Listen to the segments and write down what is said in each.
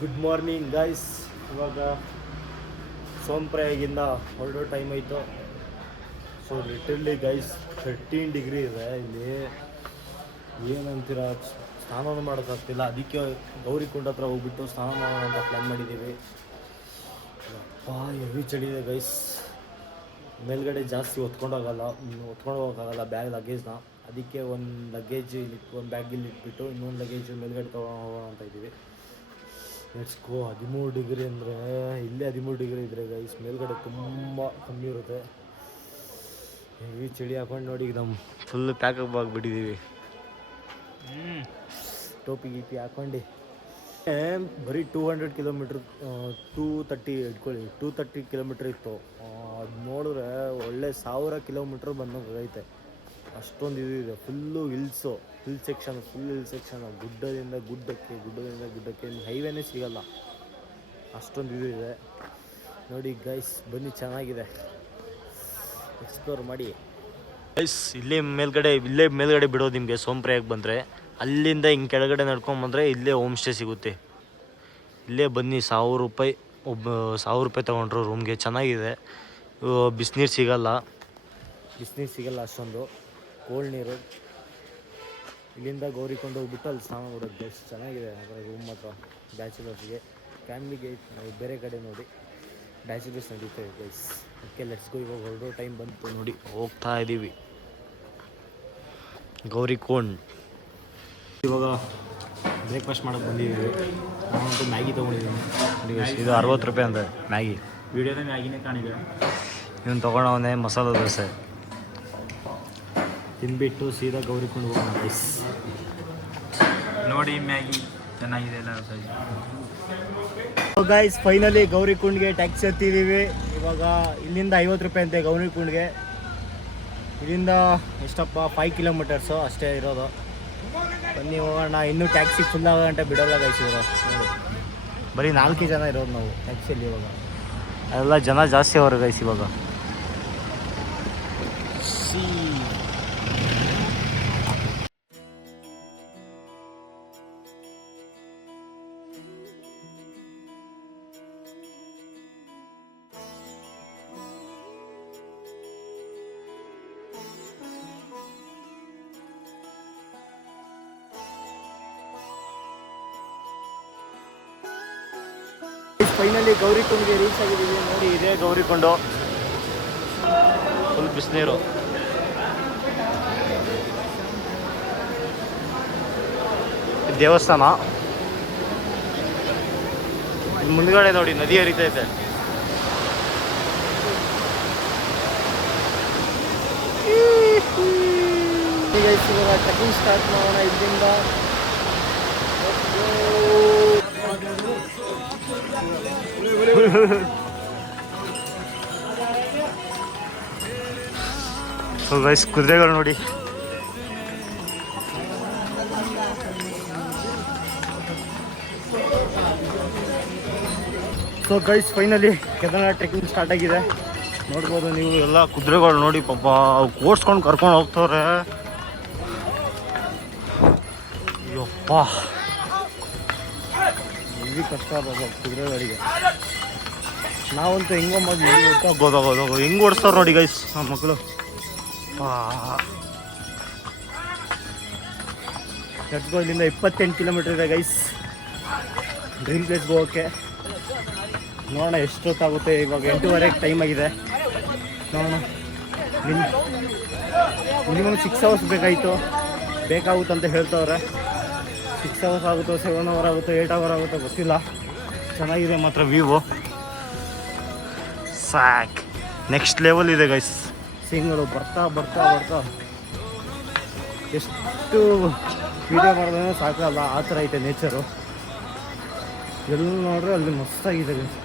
Good morning guys. ಇವಾಗ ಸೋಂಪ್ರಯಾಗಿಂದ ಹೊರಡೋ time ಆಯಿತು. So literally guys 13 degree ಇದೆ ಇಲ್ಲಿ. ಏನಂತೀರ, ಸ್ನಾನ ಮಾಡೋಕ್ಕಾಗ್ತಿಲ್ಲ. ಅದಕ್ಕೆ ಗೌರಿಕುಂಡ ಹತ್ರ ಹೋಗ್ಬಿಟ್ಟು ಸ್ನಾನ ಮಾಡೋಣ ಅಂತ ಪ್ಲ್ಯಾನ್ ಮಾಡಿದ್ದೀವಿ. ಅಪ್ಪ ಹೆವಿ ಚಳಿ ಇದೆ ಗೈಸ್. ಮೇಲ್ಗಡೆ ಜಾಸ್ತಿ ಹೊತ್ಕೊಂಡು ಹೋಗೋಕ್ಕಾಗಲ್ಲ ಲಗೇಜ್ನ. ಅದಕ್ಕೆ ಒಂದು ಬ್ಯಾಗಲ್ಲಿ ಇಟ್ಬಿಟ್ಟು ಇನ್ನೊಂದು ಲಗೇಜ್ ಮೇಲ್ಗಡೆ ತೊಗೊಂಡು ಹೋಗೋಣ ಅಂತ ಇದ್ದೀವಿ. Let's go. 13 ಡಿಗ್ರಿ ಅಂದರೆ ಇಲ್ಲೇ 13 ಡಿಗ್ರಿ ಇದ್ದರೆ ಗೈಸ್ ಮೇಲ್ಗಡೆ ತುಂಬ ಕಮ್ಮಿ ಇರುತ್ತೆ. ಹೆವಿ ಚಳಿ ಹಾಕೊಂಡು ನೋಡಿ ನಮ್ಮ ಫುಲ್ ಪ್ಯಾಕಪ್ ಆಗಿಬಿಟ್ಟಿದ್ದೀವಿ. ಟೋಪಿ ಗೀಪಿ ಹಾಕ್ಕೊಂಡು ಬರೀ 200 ಕಿಲೋಮೀಟ್ರ್ 230 ಇಟ್ಕೊಳ್ಳಿ 230 ಕಿಲೋಮೀಟ್ರ್ ಇತ್ತು. ಅದು ನೋಡಿದ್ರೆ ಒಳ್ಳೆ 1000 ಕಿಲೋಮೀಟ್ರ್ ಬಂದಂಗೈತೆ. ಅಷ್ಟೊಂದು ಇದೆ. ಫುಲ್ಲು ಹಿಲ್ ಸೆಕ್ಷನ್ ಗುಡ್ಡದಿಂದ ಗುಡ್ಡಕ್ಕೆ ಹೈವೇನೇ ಸಿಗಲ್ಲ, ಅಷ್ಟೊಂದು ಇದೆ ನೋಡಿ ಗೈಸ್. ಬನ್ನಿ, ಚೆನ್ನಾಗಿದೆ, ಎಕ್ಸ್ಪ್ಲೋರ್ ಮಾಡಿ ಗೈಸ್. ಇಲ್ಲೇ ಮೇಲ್ಗಡೆ ಬಿಡೋದು ನಿಮಗೆ. ಸೋಂಪ್ರಯಾಗ್ ಬಂದರೆ ಅಲ್ಲಿಂದ ಹಿಂಗೆ ಕೆಳಗಡೆ ನಡ್ಕೊಂಬಂದರೆ ಇಲ್ಲೇ ಹೋಮ್ ಸ್ಟೇ ಸಿಗುತ್ತೆ. ಇಲ್ಲೇ ಬನ್ನಿ. 1000 ರೂಪಾಯಿ ತೊಗೊಂಡ್ರು ರೂಮ್ಗೆ. ಚೆನ್ನಾಗಿದೆ. ಬಿಸಿನೀರು ಸಿಗಲ್ಲ ಅಷ್ಟೊಂದು, ಕೋಲ್ಡ್ ನೀರು. ಇಲ್ಲಿಂದ ಗೌರಿಕೊಂಡು ಹೋಗ್ಬಿಟ್ಟು ಅಲ್ಲಿ ಸ್ನಾನ ಮಾಡೋದು ಗೈಸ್. ಚೆನ್ನಾಗಿದೆ ರೂಮ್ ಮಾತ್ರ. ಬ್ಯಾಚುಲರ್ಸ್ಗೆ, ಫ್ಯಾಮಿಲಿಗೆ ಬೇರೆ ಕಡೆ ನೋಡಿ ಬ್ಯಾಚುಲರ್ಸ್ ನಡೀತೇವೆ ಗೈಸ್. Okay, let's go. ಇವಾಗ ಹೊರಡೋ ಟೈಮ್ ಬಂತು ನೋಡಿ, ಹೋಗ್ತಾ ಇದ್ದೀವಿ ಗೌರಿಕೊಂಡ್. ಇವಾಗ ಬ್ರೇಕ್ಫಾಸ್ಟ್ ಮಾಡೋಕ್ಕೆ ಬಂದಿದ್ದೀವಿ. ನಾನಂತೂ ಮ್ಯಾಗಿ ತೊಗೊಂಡಿದ್ದೀನಿ. ಇದು 60 ರೂಪಾಯಿ ಅಂತ ಮ್ಯಾಗಿ. ವಿಡಿಯೋದ ಮ್ಯಾಗಿನೇ ಕಾಣಿದೆ. ಇವನು ತೊಗೊಂಡವನೇ ಮಸಾಲೆ ದೋಸೆ. ತಿಂದ್ಬಿಟ್ಟು ಸೀದಾ ಗೌರಿಕೊಂಡು ಹೋಗೋಣ ಗೈಸ್. ನೋಡಿ ಮ್ಯಾಗಿ ಚೆನ್ನಾಗಿದೆ ಎಲ್ಲ. ಗೈಸ್ ಫೈನಲಿ ಗೌರಿಕುಂಡ್ಗೆ ಟ್ಯಾಕ್ಸಿ ಹತ್ತಿದ್ದೀವಿ. ಇವಾಗ ಇಲ್ಲಿಂದ 50 ರೂಪಾಯಿ ಅಂತೆ ಗೌರಿಕುಂಡ್ಗೆ. ಇಲ್ಲಿಂದ ಎಷ್ಟಪ್ಪ 5 ಕಿಲೋಮೀಟರ್ಸು ಅಷ್ಟೇ ಇರೋದು. ಬನ್ನಿ ಹೋಗೋಣ. ಇನ್ನೂ ಟ್ಯಾಕ್ಸಿ ಫುಲ್ ಆಗೋ ಗಂಟೆ ಬಿಡೋಲ್ಲ ಗೈಸ್ ಇವರು. ನೋಡಿ, ಬರೀ 4 ಜನ ಇರೋದು ನಾವು ಟ್ಯಾಕ್ಸಿಯಲ್ಲಿ. ಇವಾಗ ಎಲ್ಲ ಜನ ಜಾಸ್ತಿ ಅವರು ಗೈಸ್ ಇವಾಗ. ಫೈನಲಿ ಗೌರಿಕೊಂಡ್ಗೆ ರೀಚ್ ಆಗಿದ್ದೀವಿ. ನೋಡಿ, ಇದೇ ಗೌರಿಕೊಂಡು. ಫುಲ್ ಬಿಸಿನೀರು. ದೇವಸ್ಥಾನ ಮುಂದ್ಗಡೆ ನೋಡಿ ನದಿ ಹರಿತೈತೆ. ಈಗ ಇವಾಗ ಟ್ರೆಕ್ಕಿಂಗ್ ಸ್ಟಾರ್ಟ್ ಮಾಡೋಣ ಇಲ್ಲಿಂದ. ಸೊ ಗೈಸ್, ಕುದುರೆಗಳು ನೋಡಿ. So guys finally Kedarnath trekking start ಆಗಿದೆ. ನೋಡ್ಬೋದು ನೀವು ಎಲ್ಲ ಕುದುರೆಗಳು ನೋಡಿ. ಪಾಪ ಓಡಿಸ್ಕೊಂಡು ಕರ್ಕೊಂಡು ಹೋಗ್ತವ್ರೆ. ಅಯ್ಯಪ್ಪ, ಇಲ್ಲಿ ಕಷ್ಟ ಬಾಬಾ ಕುದುರೆಗಳಿಗೆ. ನಾವಂತೂ ಹೆಂಗೋ ಮಾಡಿ ಗೊತ್ತಾಗೋದು ಹೆಂಗೆ ಓಡಿಸ್ತಾವ್ರು ನೋಡಿ ಗೈಸ್ ನಮ್ಮ ಮಕ್ಕಳು. Let's go. ಇಲ್ಲಿಂದ 28 ಕಿಲೋಮೀಟರ್ ಇದೆ ಗೈಸ್ ಡ್ರೀಮ್ ಪ್ಲೇಸ್ಗೆ ಹೋಗೋಕ್ಕೆ. ನೋಡೋಣ ಎಷ್ಟೊತ್ತಾಗುತ್ತೆ. ಇವಾಗ 8:30 ಟೈಮ್ ಆಗಿದೆ. ನೋಡೋಣ. ಮಿನಿಮಮ್ 6 ಅವರ್ಸ್ ಬೇಕಾಗುತ್ತಂತ ಹೇಳ್ತವ್ರೆ. 6 ಅವರ್ಸ್ ಆಗುತ್ತೋ, 7 ಅವರ್ ಆಗುತ್ತೋ, 8 ಅವರ್ ಆಗುತ್ತೋ ಗೊತ್ತಿಲ್ಲ. ಚೆನ್ನಾಗಿದೆ ಮಾತ್ರ ವ್ಯೂವು. ಸಾಕ್, ನೆಕ್ಸ್ಟ್ ಲೆವೆಲ್ ಇದೆ ಗೈಸ್. ಸೀನ್ಗಳು ಬರ್ತಾ ಎಷ್ಟು ವೀಡಿಯೋ ಮಾಡಿದ್ರೆ ಸಾಕಲ್ಲ, ಆ ಥರ ಐತೆ ನೇಚರು. ಎಲ್ಲಿ ನೋಡ್ರೆ ಅಲ್ಲಿ ಮಸ್ತಾಗಿದೆ ಗೈಸ್.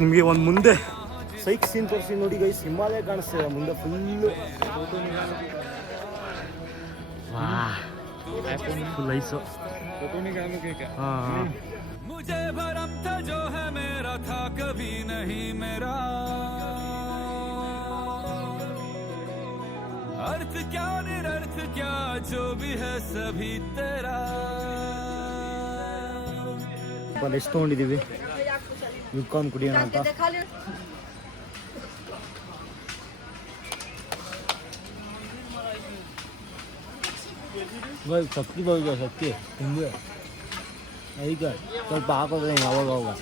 ನಿಮಗೆ ಒಂದು ಮುಂದೆ ಸೈಕ್ ಸೀನ್ ತೋರಿಸಿ ನೋಡಿ ಗೈಸ್. ಹಿಮಾಲಯ ಕಾಣಿಸ್ತಿದೆ ಮುಂದೆ ಫುಲ್ಲು. Full ice. ಹಾಂ, मुझे भरम था जो है मेरा था कभी नहीं मेरा अर्थ क्या निरर्थ क्या जो भी है सभी तेरा ಎಷ್ಟು ತೊಗೊಂಡಿದ್ದೀವಿ ಯುಕ್ಕಾನ್ ಕುಡಿಯೋಣ ಅಂತ ಇವಾಗ ಶಕ್ತಿ ಬರೋದು ಶಕ್ತಿ ಹಿಂಗೆ ಈಗ ಸ್ವಲ್ಪ ಹಾಕೋದ್ರೆ ಅವಾಗ ಅವಾಗ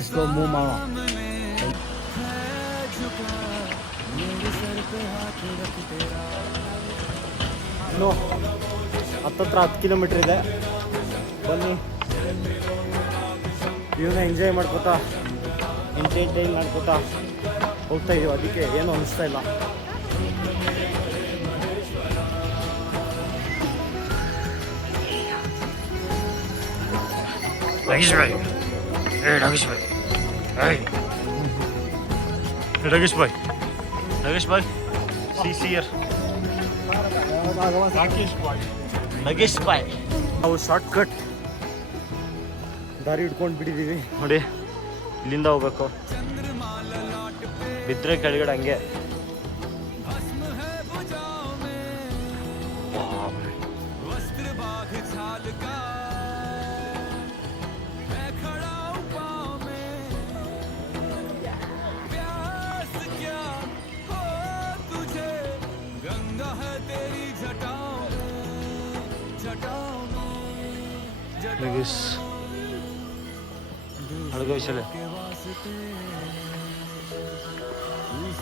ಎಷ್ಟು ಮೂವ್ ಮಾಡೋ ಇನ್ನು ಹತ್ತತ್ರ 10 ಕಿಲೋಮೀಟ್ರ್ ಇದೆ ಬನ್ನಿ ಇವನ್ನ ಎಂಜಾಯ್ ಮಾಡ್ಕೋತಾ ಎಂಟರ್ಟೈನ್ ಮಾಡ್ಕೋತಾ ಹೋಗ್ತಾ ಇದೀವಿ ಅದಕ್ಕೆ ಏನು ಅನಿಸ್ತಾ ಇಲ್ಲ Nagesh bhai. Hey Nagesh bhai. Hey. Hey Nagesh bhai. Nagesh bhai. See here. Nagesh bhai. ನಾವು ಶಾರ್ಟ್ ಕಟ್ ದಾರಿ ಹಿಡ್ಕೊಂಡು ಬಿಟ್ಟಿದ್ದೀವಿ ನೋಡಿ ಇಲ್ಲಿಂದ ಹೋಗ್ಬೇಕು ಬಿದ್ದರೆ ಕೆಳಗಡೆ ಹಂಗೆ Nagesh. Algo chale.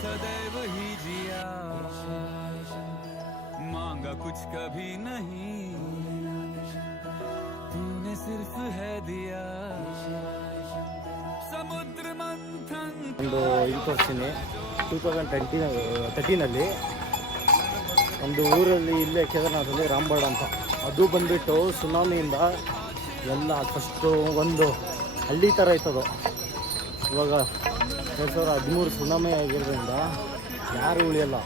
सदैव ही जिया मांगा कुछ कभी नहीं तूने सिर्फ है दिया समुद्र मंथन ಒಂದು ಇದು ತೋರಿಸ್ತೀನಿ 2013 ಒಂದು ಊರಲ್ಲಿ ಇಲ್ಲೇ ಕೇದಾರ್ನಾಥಲ್ಲಿ ರಾಮಬಾಡ ಅಂತ ಅದು ಬಂದುಬಿಟ್ಟು ಸುನಾಮಿಯಿಂದ ಎಲ್ಲ ಫಸ್ಟು ಒಂದು ಹಳ್ಳಿ ಥರ ಇತ್ತದು ಇವಾಗ 2013 ಸುನಾಮಿ ಆಗಿರೋದ್ರಿಂದ ಯಾರು ಉಳಿಯಲ್ಲ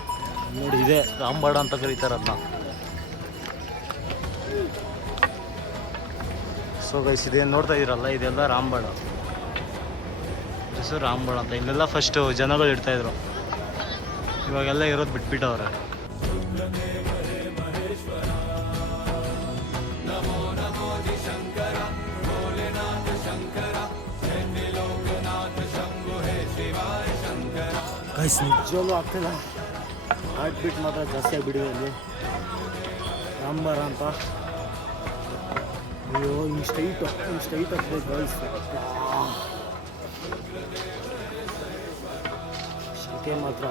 ನೋಡಿ ಇದೆ ರಾಮಬಾಡ ಅಂತ ಕರೀತಾರೆ ಅದನ್ನ ಸೊ ಗೈಸ್ ಇದೇನು ನೋಡ್ತಾ ಇದ್ದೀರಲ್ಲ ಇದೆಲ್ಲ ರಾಮಬಾಡ ಹೆಸರು ರಾಮಬಾಡ ಅಂತ ಇಲ್ಲೆಲ್ಲ ಫಸ್ಟು ಜನಗಳು ಇರ್ತಾಯಿದ್ರು ಇವಾಗೆಲ್ಲ ಇರೋದು ಬಿಟ್ಬಿಟ್ಟವ್ರೆ ಗೈಸ್ ನಿಜವೂ ಆಗ್ತಿಲ್ಲ ಹಾರ್ಟ್ ಬೀಟ್ ಮಾತ್ರ ಜಾಸ್ತಿ ಆಗಿಬಿಡಿದೆ ಅಲ್ಲಿ ರಾಮಬಾರ ಅಂತ ಅಯ್ಯೋ ಹಿಂಗೆ ಸ್ಟ್ರೈಟ್ ಆಗ್ತದೆ ಗೈಸ್ ಶಕೆ ಮಾತ್ರ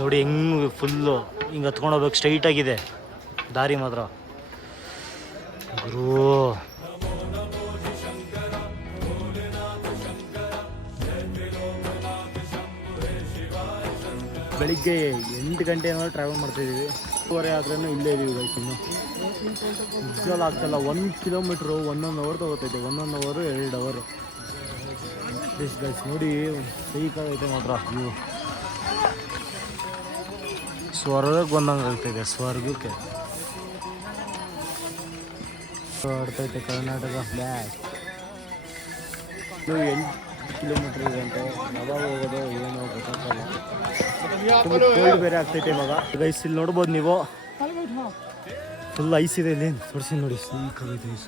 ನೋಡಿ ಹೆಂಗೆ ಫುಲ್ಲು ಹಿಂಗೆ ಹತ್ಕೊಂಡು ಹೋಗ್ಬೇಕು ಸ್ಟ್ರೈಟ್ ಆಗಿದೆ ದಾರಿ ಮಾತ್ರ ಗುರು ಬೆಳಿಗ್ಗೆ 8 ಗಂಟೆ ಏನಾದ್ರು ಟ್ರಾವೆಲ್ ಮಾಡ್ತಾಯಿದ್ದೀವಿ 2:30 ಆದ್ರೂ ಇಲ್ಲೇ ಇದ್ದೀವಿ ಗೈಸ್ ಇನ್ನು ನಿಜವಲ್ಲ ಆಗ್ತಲ್ಲ 1 ಕಿಲೋಮೀಟ್ರು 1 ಅವರ್ ತೊಗೋತೈತೆ 1 ಅವರ್ 2 ಅವರು ಪ್ಲೀಸ್ ಗೈಸ್ ನೋಡಿ ಸೈಕಾಗೈತೆ ಮಾತ್ರ ನೀವು ಸ್ವರ್ಗಕ್ಕೆ ಬಂದಂಗೆ ಆಗ್ತಾಯಿದೆ ಸ್ವರ್ಗಕ್ಕೆ ಆಡ್ತೈತೆ ಕರ್ನಾಟಕ ಬ್ಯಾಕ್ 8 ಕಿಲೋಮೀಟ್ರ್ ಇದೆ ಅಂತ ಯಾವಾಗ ಹೋಗೋದು ಏನೋ ಗೊತ್ತಾಗಲ್ಲ ಕೋಲ್ಡ್ ಬೇರೆ ಆಗ್ತೈತೆ ಇವಾಗ ಗೈಸ್ ಇಲ್ಲಿ ನೋಡ್ಬೋದು ನೀವು ಫುಲ್ ಐಸ್ ಇದೆ ಇಲ್ಲಿ ತೋರಿಸಿ ನೋಡಿ ಸೀಕಾಗೈತೆ ಐಸ್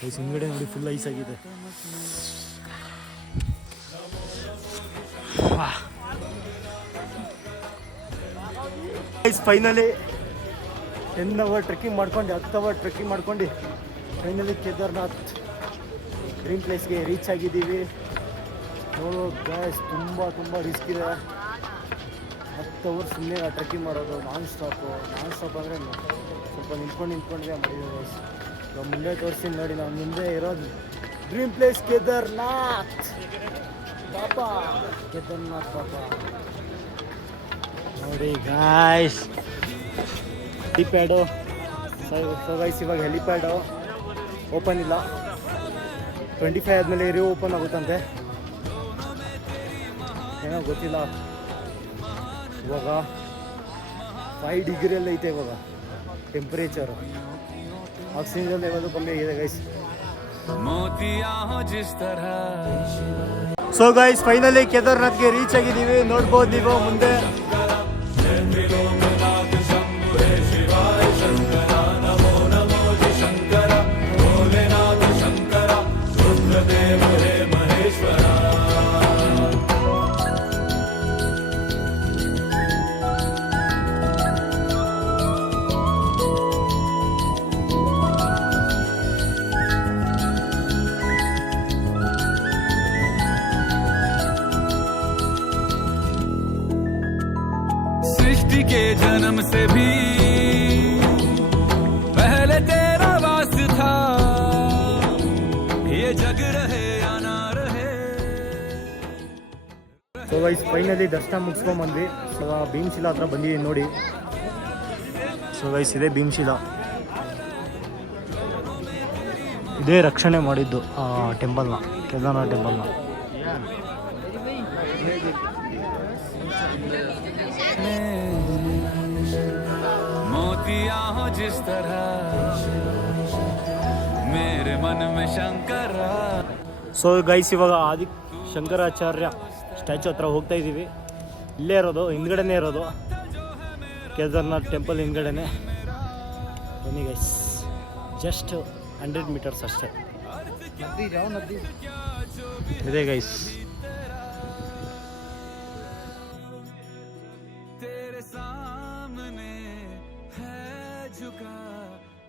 ಗೈಸ್ ಹಿಂಗಡೆ ನೋಡಿ ಫುಲ್ ಐಸ್ ಆಗಿದೆ ಫೈನಲಿ 10 ಅವರ್ ಟ್ರೆಕ್ಕಿಂಗ್ ಮಾಡ್ಕೊಂಡು 10 ಅವರ್ ಟ್ರೆಕ್ಕಿಂಗ್ ಮಾಡ್ಕೊಂಡು ಫೈನಲಿ ಕೇದಾರ್ನಾಥ್ ಡ್ರೀಮ್ ಪ್ಲೇಸ್ಗೆ ರೀಚ್ ಆಗಿದ್ದೀವಿ ನೋಡೋ ಗ್ಯಾಸ್ ತುಂಬ ರಿಸ್ಕ್ ಇದೆ 10 ಅವರ್ ಸುಮ್ಮನೆ ಟ್ರೆಕ್ಕಿಂಗ್ ಮಾಡೋದು ನಾನ್ ಸ್ಟಾಪ್ ಅಂದರೆ ಸ್ವಲ್ಪ ನಿಂತ್ಕೊಂಡ್ರೆ ಮಾಡಿದ್ದೀವಿ ಗೈಸ್ ಇವಾಗ ಮುಂದೆ ತೋರಿಸ್ತೀನಿ ನೋಡಿ ನಾನು ಮುಂದೆ ಇರೋದು ಡ್ರೀಮ್ ಪ್ಲೇಸ್ ಕೇದಾರ್ನಾಥ್ ಪಾಪಾ ನೋಡಿ ಗಾಯ್ಸ್ ಹೆಲಿಪ್ಯಾಡು ಸೊ ಗೈಸ್ ಇವಾಗ ಹೆಲಿಪ್ಯಾಡು ಓಪನ್ ಇಲ್ಲ 25 ಆದಮೇಲೆ ರೀ ಓಪನ್ ಆಗುತ್ತಂತೆ ಏನೋ ಗೊತ್ತಿಲ್ಲ ಇವಾಗ 5 ಡಿಗ್ರಿಯಲ್ಲಿ ಐತೆ ಇವಾಗ ಟೆಂಪ್ರೇಚರು ಆಕ್ಸಿಜನ್ ಲೆವೆಲ್ ಕಮ್ಮಿ ಆಗಿದೆ ಗೈಸ್. मोतिया हो जिस तरह ಸೊ ಗೈಸ್ ಫೈನಲಿ ಕೇದಾರ್ನಾಥ್ಗೆ ರೀಚ್ ಆಗಿದ್ದೀವಿ. ನೋಡ್ಬೋದು ನೀವು ಮುಂದೆ. सृष्टि के जन्म से भी पहले तेरा वास था, ये जग रहे या ना रहे. ಸೊ ಗೈಸ್ ಫೈನಲಿ ದರ್ಶನ ಮುಗಿಸ್ಕೊಂಡ್ಬಂದ್ವಿ. ಸೊ ಭೀಮಶಿಲಾ ಹತ್ರ ಬಂದಿದ್ದೀವಿ ನೋಡಿ. ಸೊ ಗೈಸ್ ಇದೇ ಭೀಮಶಿಲಾ. ಇದೇ ರಕ್ಷಣೆ ಮಾಡಿದ್ದು ಟೆಂಪಲ್ನ, ಕೇದಾರ್ನಾಥ್ ಟೆಂಪಲ್ನ. मोतिया हो जिस तरह मेरे मन में शंकरा. ಸೊ ಗೈಸ್ ಇವಾಗ ಆದಿ ಶಂಕರಾಚಾರ್ಯ ಸ್ಟ್ಯಾಚು ಹತ್ರ ಹೋಗ್ತಾ ಇದ್ದೀವಿ. ಇಲ್ಲೇ ಇರೋದು, ಹಿಂದ್ಗಡೆನೇ ಇರೋದು ಕೇದಾರ್ನಾಥ್ ಟೆಂಪಲ್ ಹಿಂದ್ಗಡೆನೆ. ಬನ್ನಿ ಗೈಸ್, ಜಸ್ಟ್ 100 ಮೀಟರ್ಸ್ ಅಷ್ಟೇ ಇದೆ ಗೈಸ್. तेरे सामने है झुका,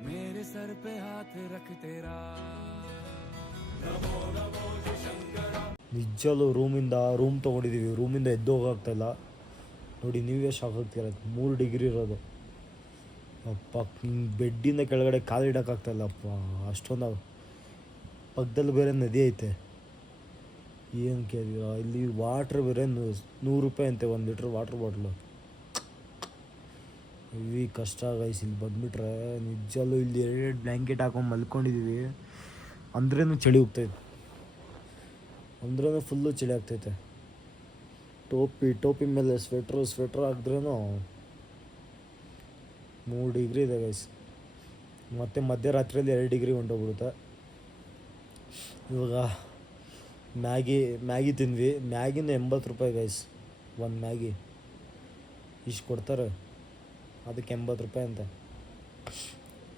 मेरे सर पे हाथ रख तेरा. ನಿಜಲ್ಲೂ ರೂಮ್ ತೊಗೊಂಡಿದ್ದೀವಿ. ರೂಮಿಂದ ಎದ್ದು ಹೋಗೋಗ್ತಾಯಿಲ್ಲ ನೋಡಿ. ನೀವೇ ಶಾಕ್ ಆಗ್ತೀರ. 3 ಡಿಗ್ರಿ ಇರೋದು. ಅಪ್ಪ ಬೆಡ್ಡಿಂದ ಕೆಳಗಡೆ ಕಾಲಿಡೋಕ್ಕಾಗ್ತಾಯಿಲ್ಲ ಅಪ್ಪ, ಅಷ್ಟೊಂದು. ಪಕ್ಕದಲ್ಲಿ ಬೇರೆ ನದಿ ಐತೆ. ಏನು ಕೇಳಿದಿರ, ಇಲ್ಲಿ ವಾಟ್ರ್ ಬೇರೆ 100 ರೂಪಾಯಿ ಅಂತೆ 1 ಲೀಟ್ರ್ ವಾಟ್ರ್ ಬಾಟ್ಲು. ಇವಿ ಕಷ್ಟ ಗೈಸ್. ಇಲ್ಲಿ ಬಂದುಬಿಟ್ರೆ ನಿಜಲ್ಲೂ ಇಲ್ಲಿ 2 ಬ್ಲ್ಯಾಂಕೆಟ್ ಹಾಕೊಂಡು ಮಲ್ಕೊಂಡಿದ್ದೀವಿ. ಅಂದ್ರೂ ಚಳಿ ಹೋಗ್ತೈತೆ, ಅಂದ್ರೂ ಫುಲ್ಲು ಚಳಿ ಆಗ್ತೈತೆ. ಟೋಪಿ ಮೇಲೆ ಸ್ವೆಟ್ರ್ ಹಾಕಿದ್ರೂ 3 ಡಿಗ್ರಿ ಇದೆ ಗೈಸ್. ಮತ್ತು ಮಧ್ಯರಾತ್ರಿಯಲ್ಲಿ 2 ಡಿಗ್ರಿ ಹೊಂಟೋಗ್ಬಿಡುತ್ತೆ. ಇವಾಗ ಮ್ಯಾಗಿ ತಿಂದ್ವಿ. ಮ್ಯಾಗಿನ 80 ರೂಪಾಯಿ ಗೈಸ್. ಒಂದು ಮ್ಯಾಗಿ ಇಷ್ಟು ಕೊಡ್ತಾರೆ, ಅದಕ್ಕೆ 80 ರೂಪಾಯಿ ಅಂತ.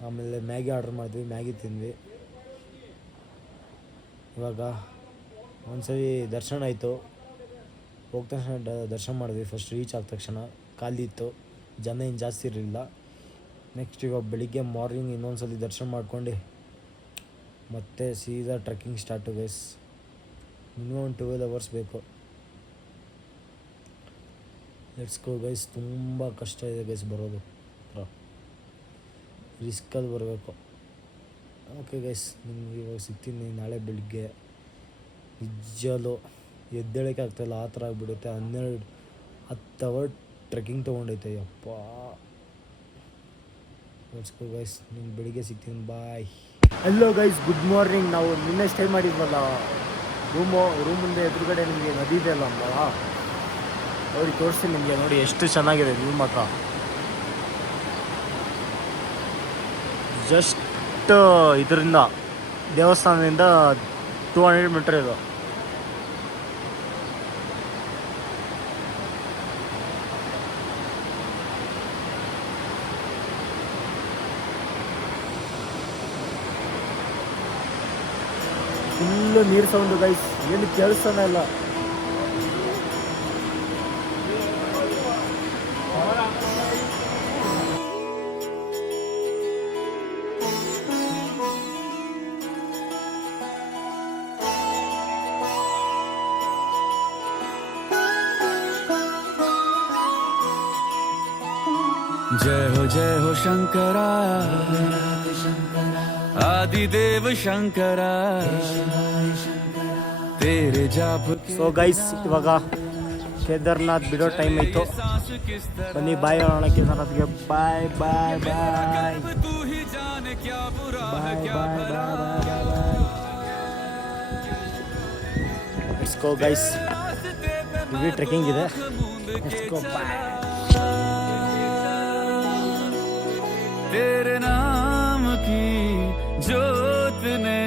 ಆಮೇಲೆ ಮ್ಯಾಗಿ ಆರ್ಡ್ರ್ ಮಾಡಿದ್ವಿ, ಮ್ಯಾಗಿ ತಿಂದ್ವಿ. ಇವಾಗ ಒಂದ್ಸರಿ ದರ್ಶನ ಆಯಿತು. ಹೋದ ತಕ್ಷಣ ದರ್ಶನ ಮಾಡಿದ್ವಿ. ಫಸ್ಟ್ ರೀಚ್ ಆದ ತಕ್ಷಣ ಖಾಲಿ ಇತ್ತು, ಜನ ಏನು ಜಾಸ್ತಿ ಇರಲಿಲ್ಲ. ನೆಕ್ಸ್ಟ್ ಇವಾಗ ಬೆಳಿಗ್ಗೆ ಮಾರ್ನಿಂಗ್ ಇನ್ನೊಂದ್ಸಲಿ ದರ್ಶನ ಮಾಡ್ಕೊಂಡು ಮತ್ತೆ ಸೀದಾ trekking start guys. Minimum 12 hours ಬೇಕು. Let's go guys. ತುಂಬ ಕಷ್ಟ ಇದೆ ಗೈಸ್ ಬರೋದು, ರಿಸ್ಕಲ್ಲಿ ಬರಬೇಕು. ಓಕೆ ಗೈಸ್, ನಿಮ್ಗೆ ಇವಾಗ ಸಿಗ್ತೀನಿ ನಾಳೆ ಬೆಳಿಗ್ಗೆ. ನಿಜಲು ಎದ್ದೇಳಕ್ಕೆ ಆಗ್ತಾಯಿಲ್ಲ, ಆ ಥರ ಆಗಿಬಿಡುತ್ತೆ. 10 ಅವರ್ ಟ್ರೆಕ್ಕಿಂಗ್ ತೊಗೊಂಡೈತೆ ಯಪ್ಪ. ಲೆಟ್ಸ್ ಗೋ ಗೈಸ್, ನಿಮ್ಗೆ ಬೆಳಿಗ್ಗೆ ಸಿಗ್ತೀನಿ. Bye. Hello guys, good morning. ನಾವು ನಿನ್ನೆ ಸ್ಟೇ ಮಾಡಿದ್ವಲ್ಲ ರೂಮಿಂದ ಎದುರುಗಡೆ ನಿಮಗೆ ನದಿ ಇದೆ ಅಲ್ಲ ಅಮ್ಮ, ಅವ್ರಿಗೆ ತೋರಿಸ್ತೀನಿ ನಿಮಗೆ. ನೋಡಿ ಎಷ್ಟು ಚೆನ್ನಾಗಿದೆ ವ್ಯೂ ಮಾತ್ರ. ಜಸ್ಟ್ ಇದರಿಂದ ದೇವಸ್ಥಾನದಿಂದ 200 ಮೀಟರ್ ಇದು. ಫುಲ್ಲು ನೀರು ಸೌಂಡು ಗೈಸ್, ಏನು ಕೇಳಿಸ್ತಾನೆ ಇಲ್ಲ. जय हो शंकरा, आदिदेव शंकरा, तेरे जाप. ಸೊ ಗೈಸ್, ಇವಾಗ ಕೇದಾರ್ನಾಥ್ ಬಿಡೋ ಟೈಮ್ ಆಯಿತು. ಬನ್ನಿ ಬಾಯ್ ಹೇಳೋಣ ಕೇದಾರ್ನಾಥ್ಗೆ. ಬಾಯ್ ಬಾಯ್ ಬಾಯ್ तू ही जाने क्या बुरा है ಬಾಯ್ क्या ಬಾಯ್ भला. ಬಾಯ್ ಬಾಯ್. ಲೆಟ್ಸ್ ಗೋ ಗೈಸ್, ಇಲ್ಲಿ ಟ್ರೆಕ್ಕಿಂಗ್ ಇದೆ. ಲೆಟ್ಸ್ ಗೋ ಬಾಯ್. तेरे नाम की इतने